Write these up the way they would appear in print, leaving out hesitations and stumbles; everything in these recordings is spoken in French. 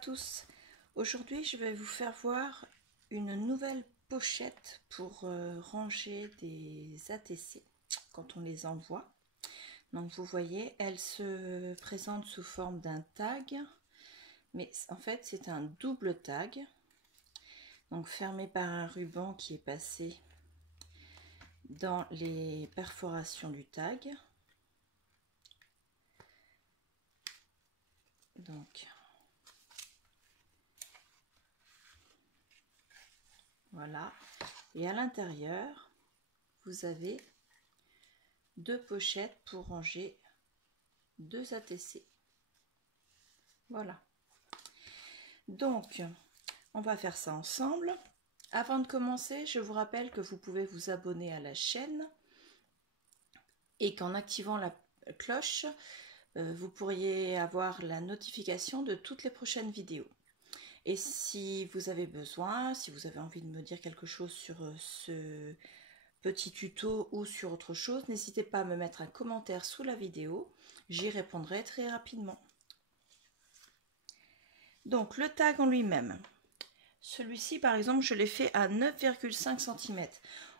tous, aujourd'hui je vais vous faire voir une nouvelle pochette pour ranger des ATC quand on les envoie. Donc vous voyez, elle se présente sous forme d'un tag, mais en fait c'est un double tag, donc fermé par un ruban qui est passé dans les perforations du tag. Donc voilà, et à l'intérieur vous avez deux pochettes pour ranger deux ATC. Voilà, donc on va faire ça ensemble. Avant de commencer, je vous rappelle que vous pouvez vous abonner à la chaîne et qu'en activant la cloche, vous pourriez avoir la notification de toutes les prochaines vidéos. Et si vous avez besoin, si vous avez envie de me dire quelque chose sur ce petit tuto ou sur autre chose, n'hésitez pas à me mettre un commentaire sous la vidéo, j'y répondrai très rapidement. Donc le tag en lui-même, celui-ci par exemple je l'ai fait à 9,5 cm.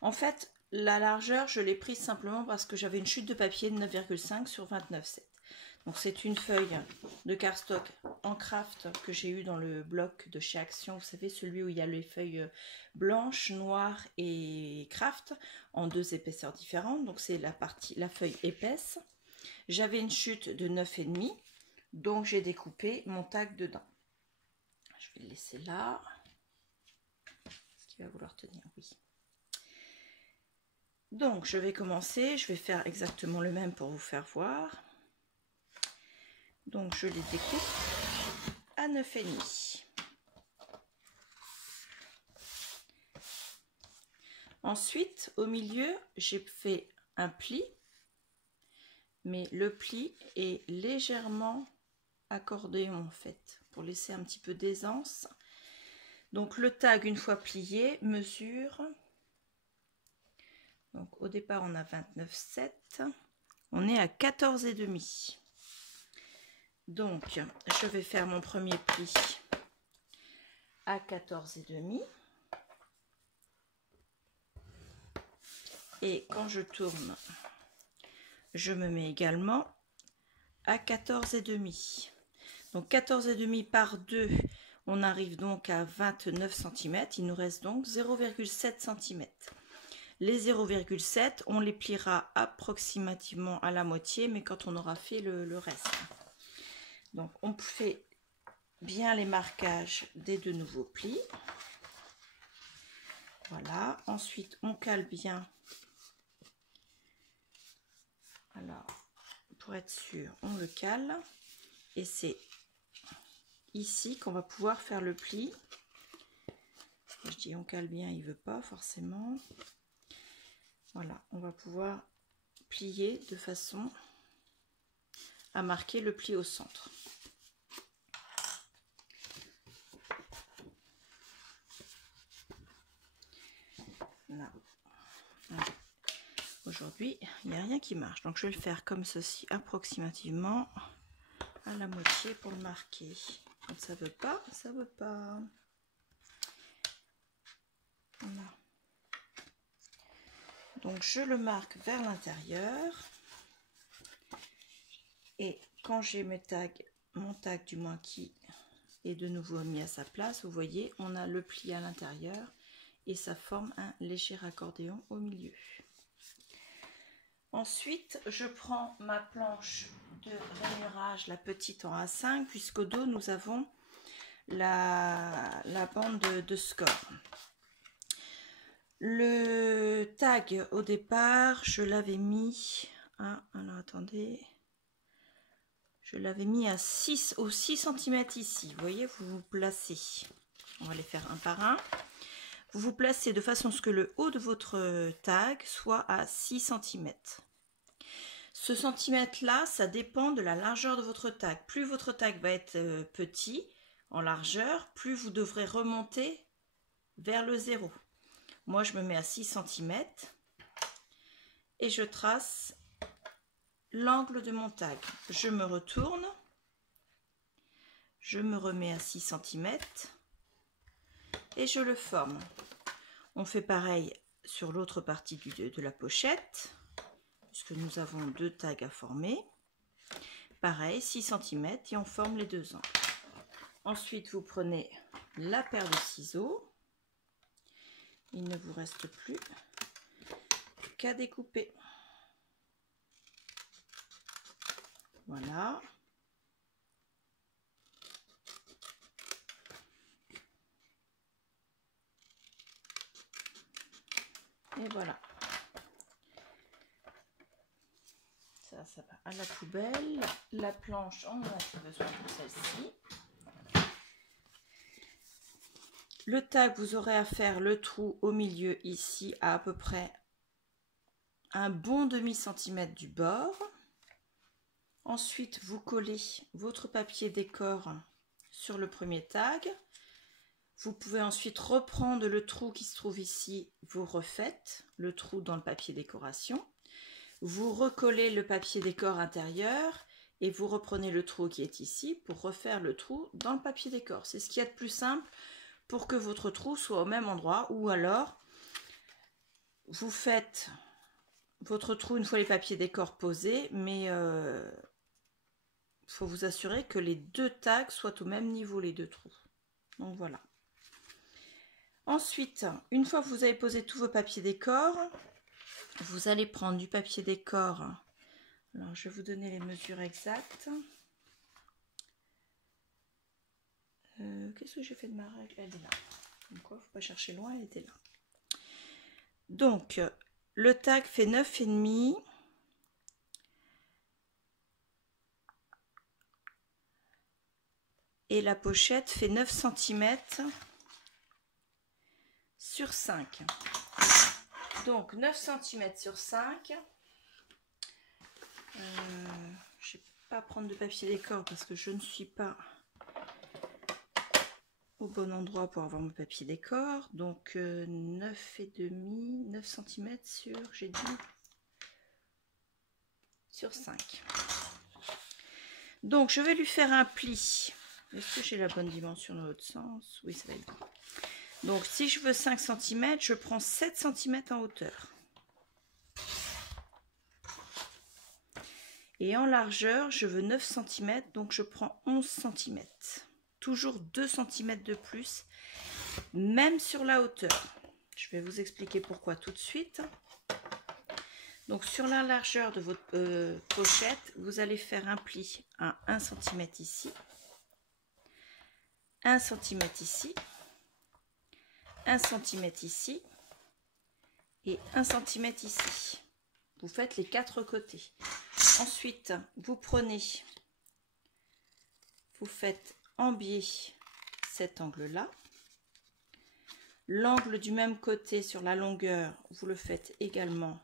En fait la largeur je l'ai prise simplement parce que j'avais une chute de papier de 9,5 sur 29,7. Donc c'est une feuille de cardstock en craft que j'ai eu dans le bloc de chez Action. Vous savez, celui où il y a les feuilles blanches, noires et craft en deux épaisseurs différentes. Donc c'est la feuille épaisse. J'avais une chute de 9,5, donc j'ai découpé mon tag dedans. Je vais le laisser là. Est-ce qu'il va vouloir tenir? Oui. Donc je vais commencer. Je vais faire exactement le même pour vous faire voir. Donc je les découpe à 9,5. Ensuite, au milieu, j'ai fait un pli, mais le pli est légèrement accordéon en fait, pour laisser un petit peu d'aisance. Donc le tag, une fois plié, mesure, donc au départ on a 29,7, on est à 14,5. Donc je vais faire mon premier pli à 14,5. Et quand je tourne, je me mets également à 14,5. Donc 14,5 par 2, on arrive donc à 29 cm. Il nous reste donc 0,7 cm. Les 0,7, on les pliera approximativement à la moitié, mais quand on aura fait le reste. Donc on fait bien les marquages des deux nouveaux plis. Voilà, ensuite on cale bien. Alors, pour être sûr, on le cale. Et c'est ici qu'on va pouvoir faire le pli. Je dis on cale bien, il veut pas forcément. Voilà, on va pouvoir plier de façon à marquer le pli au centre. Là. Aujourd'hui, il n'y a rien qui marche. Donc, je vais le faire comme ceci, approximativement à la moitié pour le marquer. Quand ça veut pas, ça veut pas. Voilà. Donc, je le marque vers l'intérieur. Et quand j'ai mon tag du moins qui est de nouveau mis à sa place, vous voyez, on a le pli à l'intérieur et ça forme un léger accordéon au milieu. Ensuite, je prends ma planche de rainurage, la petite en A5, puisqu'au dos, nous avons la bande de score. Le tag, au départ, je l'avais mis à... Alors, attendez... Je l'avais mis à 6 cm ici. Vous voyez, vous vous placez. On va les faire un par un. Vous vous placez de façon à ce que le haut de votre tag soit à 6 cm. Ce centimètre-là, ça dépend de la largeur de votre tag. Plus votre tag va être petit en largeur, plus vous devrez remonter vers le 0. Moi, je me mets à 6 cm et je trace l'angle de mon tag. Je me retourne, je me remets à 6 cm et je le forme. On fait pareil sur l'autre partie de la pochette, puisque nous avons 2 tags à former. Pareil, 6 cm et on forme les 2 angles. Ensuite, vous prenez la paire de ciseaux. Il ne vous reste plus qu'à découper. Voilà. Et voilà. Ça va à la poubelle. La planche, on a plus besoin de celle-ci. Le tag, vous aurez à faire le trou au milieu ici à peu près un bon demi-centimètre du bord. Ensuite, vous collez votre papier décor sur le premier tag. Vous pouvez ensuite reprendre le trou qui se trouve ici. Vous refaites le trou dans le papier décoration. Vous recollez le papier décor intérieur et vous reprenez le trou qui est ici pour refaire le trou dans le papier décor. C'est ce qu'il y a de plus simple pour que votre trou soit au même endroit, ou alors vous faites votre trou une fois les papiers décor posés, mais il faut vous assurer que les 2 tags soient au même niveau, les 2 trous. Donc voilà. Ensuite, une fois que vous avez posé tous vos papiers décor, vous allez prendre du papier décor. Alors je vais vous donner les mesures exactes. Qu'est-ce que j'ai fait de ma règle? Elle est là. Donc quoi, faut pas chercher loin, elle était là. Donc le tag fait 9,5. Et la pochette fait 9 cm sur 5. Donc 9 cm sur 5. Je ne vais pas prendre de papier décor parce que je ne suis pas au bon endroit pour avoir mon papier décor. Donc 9,5, 9 cm sur, j'ai dit, sur 5. Donc je vais lui faire un pli. Est-ce que j'ai la bonne dimension dans l'autre sens? Oui, ça va être bon. Donc si je veux 5 cm, je prends 7 cm en hauteur. Et en largeur, je veux 9 cm, donc je prends 11 cm. Toujours 2 cm de plus, même sur la hauteur. Je vais vous expliquer pourquoi tout de suite. Donc sur la largeur de votre pochette, vous allez faire un pli à 1 cm ici, 1 cm ici, 1 cm ici et 1 cm ici. Vous faites les 4 côtés. Ensuite, vous prenez, vous faites en biais cet angle-là. L'angle du même côté sur la longueur, vous le faites également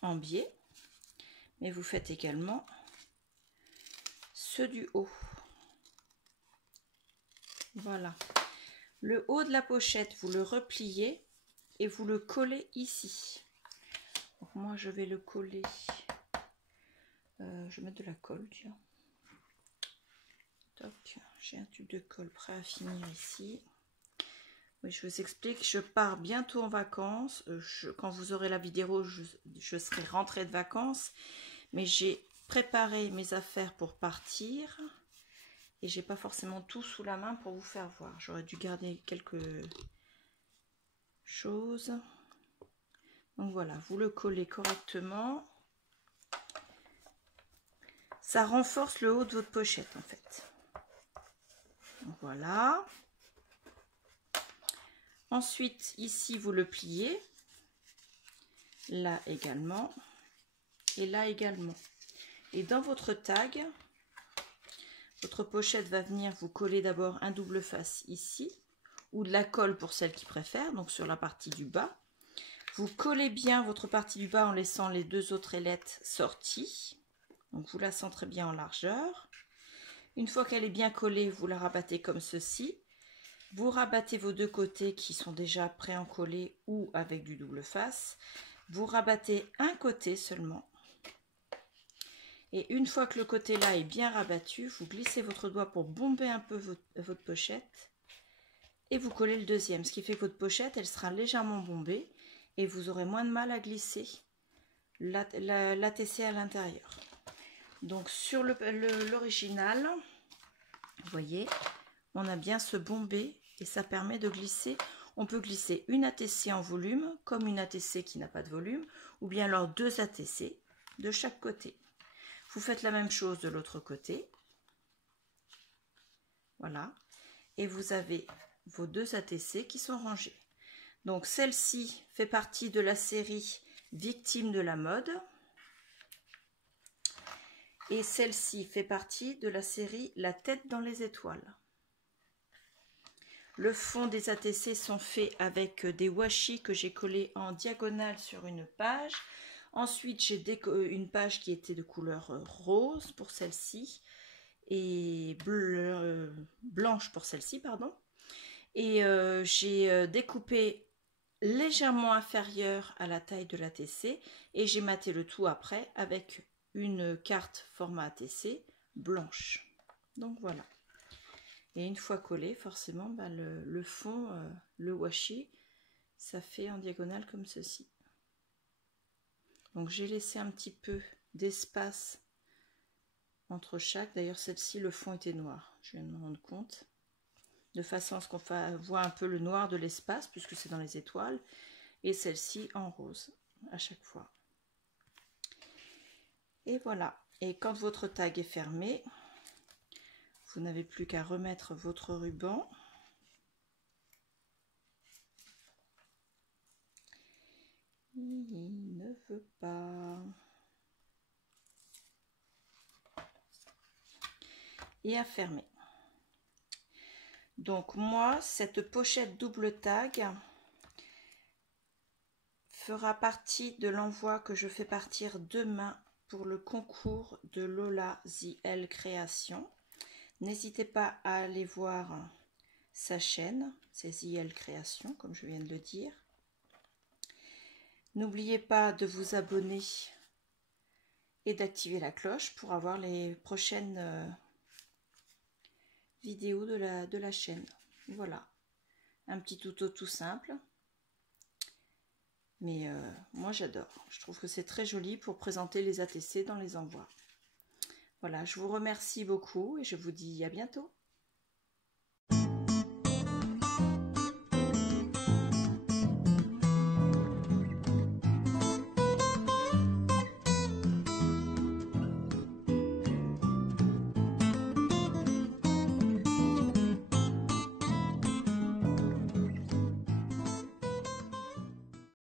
en biais. Mais vous faites également ceux du haut. Voilà. Le haut de la pochette, vous le repliez et vous le collez ici. Donc moi, je vais le coller. Je vais mettre de la colle, tiens. J'ai un tube de colle prêt à finir ici. Oui, je vous explique, je pars bientôt en vacances. Quand vous aurez la vidéo, je serai rentrée de vacances. Mais j'ai préparé mes affaires pour partir. Et j'ai pas forcément tout sous la main pour vous faire voir. J'aurais dû garder quelques choses. Donc voilà, vous le collez correctement. Ça renforce le haut de votre pochette en fait. Donc voilà. Ensuite, ici, vous le pliez. Là également. Et là également. Et dans votre tag, votre pochette va venir vous coller d'abord un double face ici. Ou de la colle pour celles qui préfèrent, donc sur la partie du bas. Vous collez bien votre partie du bas en laissant les 2 autres ailettes sorties. Donc vous la centrez bien en largeur. Une fois qu'elle est bien collée, vous la rabattez comme ceci. Vous rabattez vos 2 côtés qui sont déjà prêts à coller ou avec du double face. Vous rabattez un côté seulement. Et une fois que le côté là est bien rabattu, vous glissez votre doigt pour bomber un peu votre pochette. Et vous collez le deuxième. Ce qui fait que votre pochette, elle sera légèrement bombée. Et vous aurez moins de mal à glisser l'ATC à l'intérieur. Donc sur l'original, vous voyez, on a bien ce bombé. Et ça permet de glisser. On peut glisser une ATC en volume, comme une ATC qui n'a pas de volume. Ou bien alors 2 ATC de chaque côté. Vous faites la même chose de l'autre côté. Voilà. Et vous avez vos 2 ATC qui sont rangés. Donc celle-ci fait partie de la série Victime de la mode. Et celle-ci fait partie de la série La tête dans les étoiles. Le fond des ATC sont faits avec des washi que j'ai collés en diagonale sur une page. Ensuite, j'ai une page qui était de couleur rose pour celle-ci et blanche pour celle-ci, pardon. Et j'ai découpé légèrement inférieur à la taille de l'ATC et j'ai maté le tout après avec une carte format ATC blanche. Donc voilà. Et une fois collé, forcément, bah, le fond, le washi, ça fait en diagonale comme ceci. Donc j'ai laissé un petit peu d'espace entre chaque. D'ailleurs, celle-ci, le fond était noir. Je viens de me rendre compte. De façon à ce qu'on voit un peu le noir de l'espace, puisque c'est dans les étoiles. Et celle-ci en rose, à chaque fois. Et voilà. Et quand votre tag est fermé, vous n'avez plus qu'à remettre votre ruban. Il ne veut pas. Et à fermer. Donc moi, cette pochette double tag fera partie de l'envoi que je fais partir demain pour le concours de Lola The L Création. N'hésitez pas à aller voir sa chaîne, c'est The L Création, comme je viens de le dire. N'oubliez pas de vous abonner et d'activer la cloche pour avoir les prochaines vidéos de la chaîne. Voilà, un petit tuto tout simple. Mais moi j'adore, je trouve que c'est très joli pour présenter les ATC dans les envois. Voilà, je vous remercie beaucoup et je vous dis à bientôt.